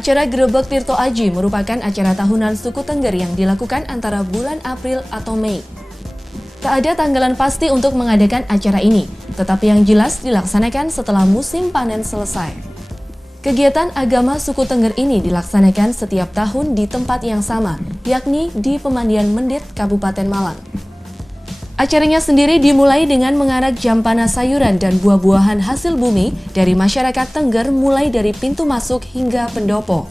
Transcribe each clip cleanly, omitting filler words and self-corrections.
Acara Grebek Tirto Aji merupakan acara tahunan suku Tengger yang dilakukan antara bulan April atau Mei. Tak ada tanggalan pasti untuk mengadakan acara ini, tetapi yang jelas dilaksanakan setelah musim panen selesai. Kegiatan agama suku Tengger ini dilaksanakan setiap tahun di tempat yang sama, yakni di Pemandian Mendit, Kabupaten Malang. Acaranya sendiri dimulai dengan mengarak jampana sayuran dan buah-buahan hasil bumi dari masyarakat Tengger mulai dari pintu masuk hingga pendopo.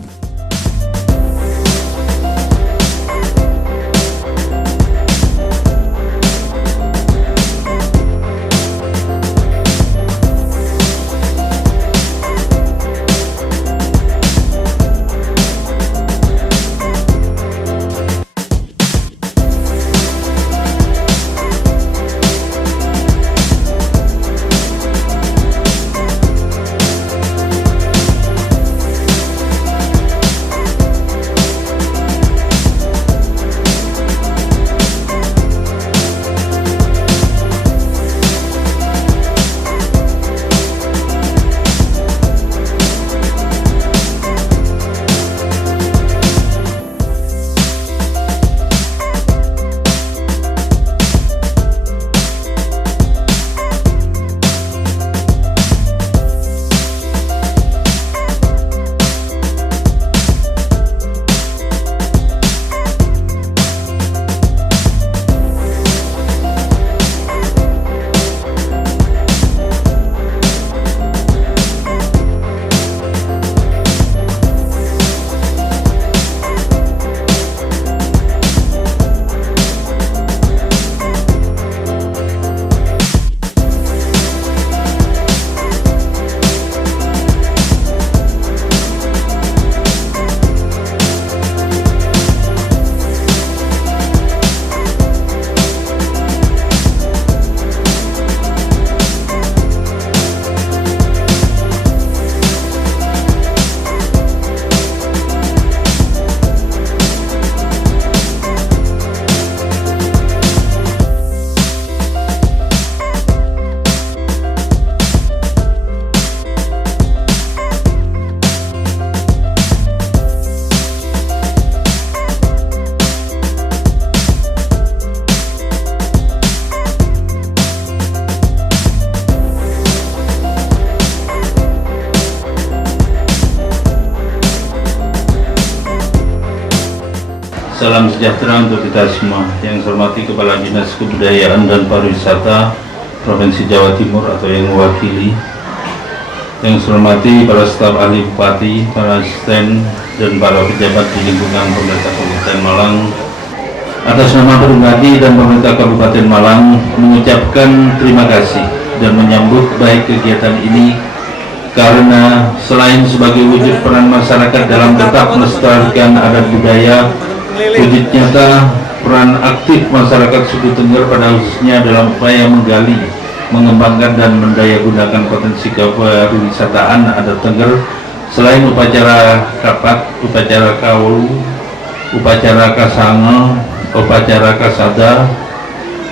Salam sejahtera untuk kita semua. Yang saya hormati Kepala Dinas Kebudayaan dan Pariwisata Provinsi Jawa Timur atau yang mewakili. Yang saya hormati para staf ahli bupati, para asisten dan para pejabat di lingkungan pemerintah Kabupaten Malang. Atas nama pribadi dan pemerintah Kabupaten Malang mengucapkan terima kasih dan menyambut baik kegiatan ini karena selain sebagai wujud peran masyarakat dalam tetap melestarikan adat budaya, wujud nyata peran aktif masyarakat suku Tengger pada khususnya dalam upaya menggali, mengembangkan dan mendayagunakan potensi kepariwisataan adat Tengger selain upacara kapat, upacara kaulu, upacara kasangel, upacara kasada,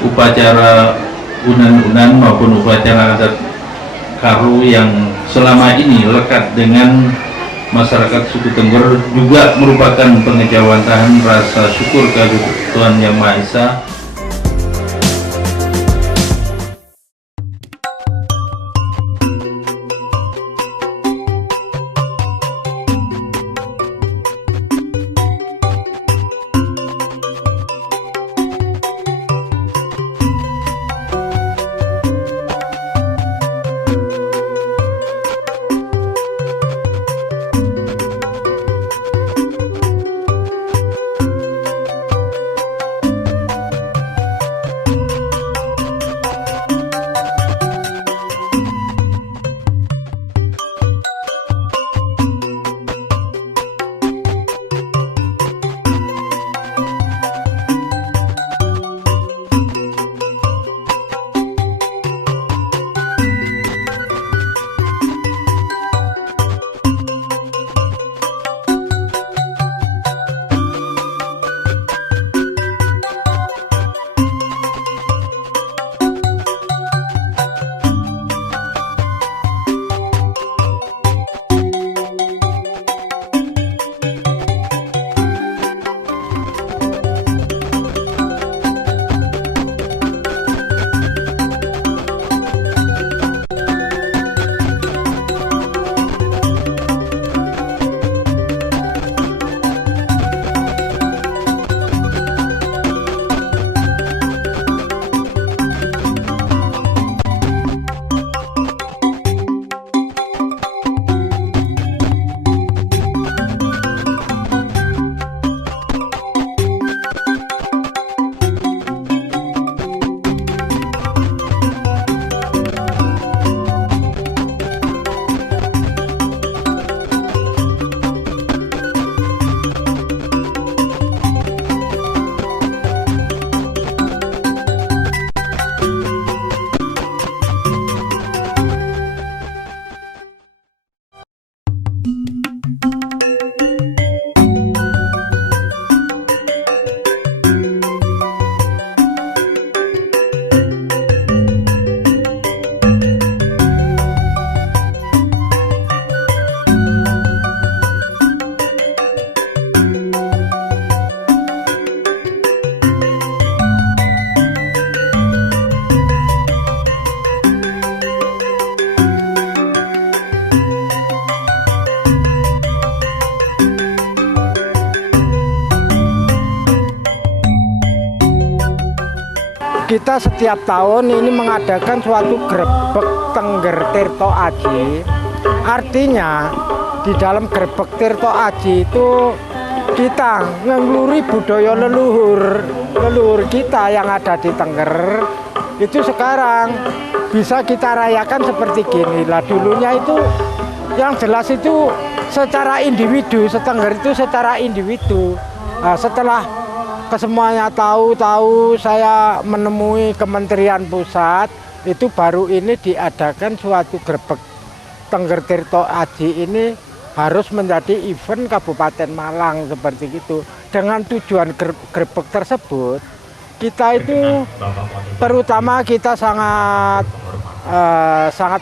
upacara unan-unan maupun upacara adat karu yang selama ini lekat dengan masyarakat suku Tengger juga merupakan pengejawantahan rasa syukur kehadirat Tuhan Yang Maha Esa. kita setiap tahun ini mengadakan suatu grebek Tengger Tirto Aji. Artinya di dalam grebek Tirto Aji itu kita ngeluri budaya leluhur kita yang ada di Tengger. Itu sekarang bisa kita rayakan seperti gini lah. Dulunya itu yang jelas itu secara individu, Setengger itu secara individu. Nah, setelah kesemuanya tahu saya menemui Kementerian Pusat, itu baru ini diadakan suatu grebek Tengger Tirto Aji ini harus menjadi event Kabupaten Malang seperti itu. Dengan tujuan grebek tersebut, kita itu terutama kita sangat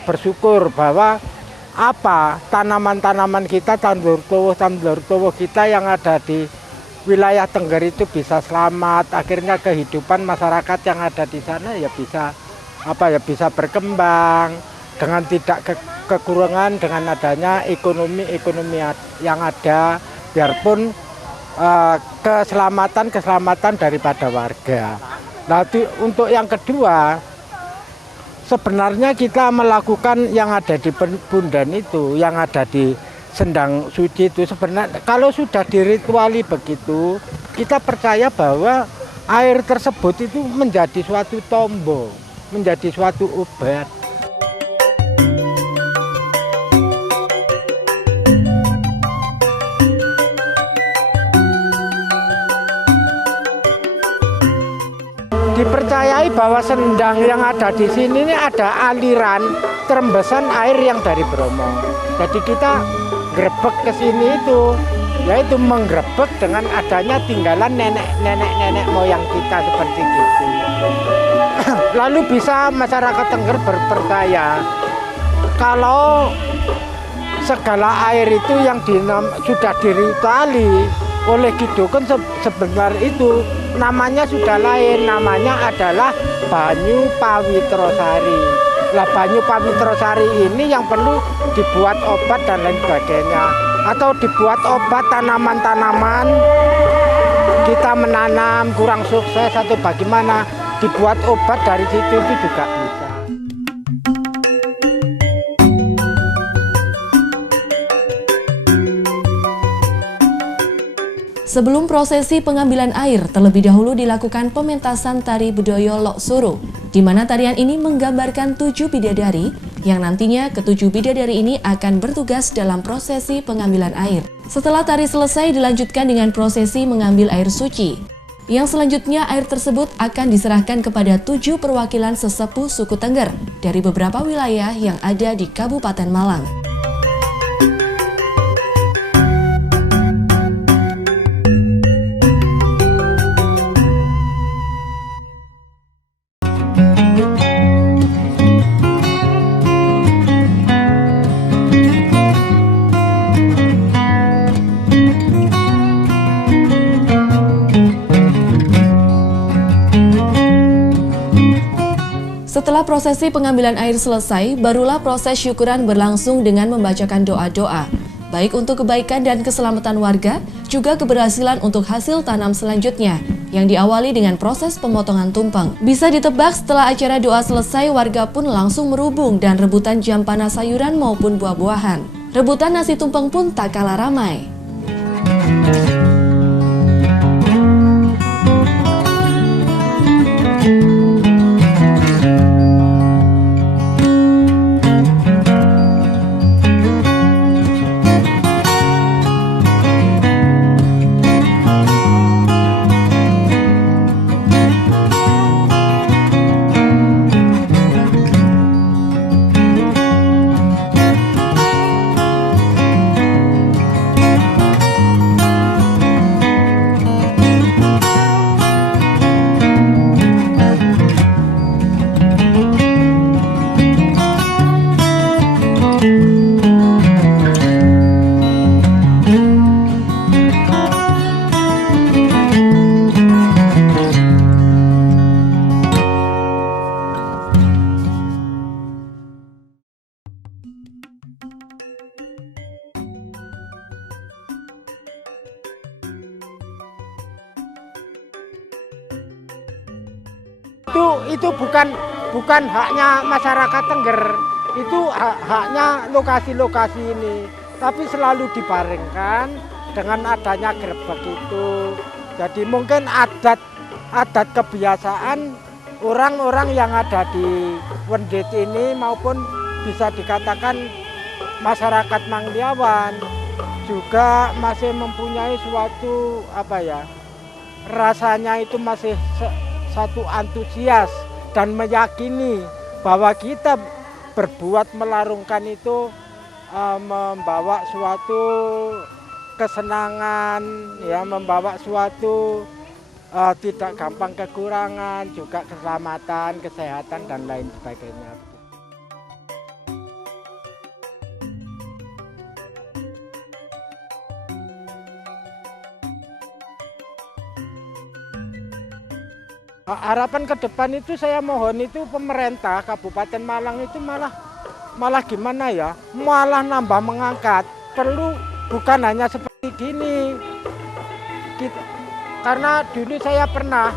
bersyukur bahwa tanaman-tanaman kita, tandur tuwuh kita yang ada di wilayah Tengger itu bisa selamat. Akhirnya kehidupan masyarakat yang ada di sana ya bisa berkembang dengan tidak kekurangan dengan adanya ekonomi yang ada, biarpun keselamatan daripada warga. Nah, untuk yang kedua, sebenarnya kita melakukan yang ada di Bundan itu, yang ada di Sendang Suci itu, sebenarnya kalau sudah dirituali begitu, kita percaya bahwa air tersebut itu menjadi suatu tombo, menjadi suatu obat. Dipercayai bahwa Sendang yang ada di sini ini ada aliran terembesan air yang dari Bromo. Jadi kita grebek ke sini itu, yaitu menggrebek dengan adanya tinggalan nenek moyang kita seperti itu. Lalu bisa masyarakat Tengger berpercaya kalau segala air itu yang sudah dirituali oleh Kidokun sebenarnya itu namanya sudah lain, namanya adalah Banyu Pawitrosari. Lah Banyu Pawitrosari ini yang perlu dibuat obat dan lain sebagainya, atau dibuat obat tanaman-tanaman kita menanam kurang sukses atau bagaimana, dibuat obat dari situ itu juga bisa. Sebelum prosesi pengambilan air, terlebih dahulu dilakukan pementasan tari budaya Lok Suro, di mana tarian ini menggambarkan 7 bidadari, yang nantinya ke-7 bidadari ini akan bertugas dalam prosesi pengambilan air. Setelah tari selesai, dilanjutkan dengan prosesi mengambil air suci. Yang selanjutnya, air tersebut akan diserahkan kepada 7 perwakilan sesepuh suku Tengger dari beberapa wilayah yang ada di Kabupaten Malang. Setelah prosesi pengambilan air selesai, barulah proses syukuran berlangsung dengan membacakan doa-doa, baik untuk kebaikan dan keselamatan warga, juga keberhasilan untuk hasil tanam selanjutnya, yang diawali dengan proses pemotongan tumpeng. Bisa ditebak setelah acara doa selesai, warga pun langsung merubung dan rebutan jam panas sayuran maupun buah-buahan. Rebutan nasi tumpeng pun tak kalah ramai. Itu bukan haknya masyarakat Tengger, itu haknya lokasi-lokasi ini. Tapi selalu dibarengkan dengan adanya grebek itu. Jadi mungkin adat kebiasaan orang-orang yang ada di Wendet ini maupun bisa dikatakan masyarakat Mangliawan juga masih mempunyai suatu rasanya itu masih satu antusias dan meyakini bahwa kita berbuat melarungkan itu membawa suatu kesenangan, ya, membawa suatu tidak gampang kekurangan, juga keselamatan, kesehatan dan lain sebagainya. Harapan ke depan itu saya mohon itu pemerintah Kabupaten Malang itu malah gimana ya, malah nambah mengangkat. Perlu bukan hanya seperti gini. Karena dulu saya pernah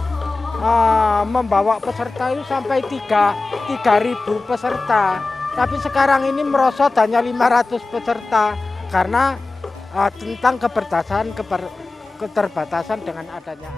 membawa peserta itu sampai 3.000 peserta. Tapi sekarang ini merosot hanya 500 peserta karena tentang keterbatasan dengan adanya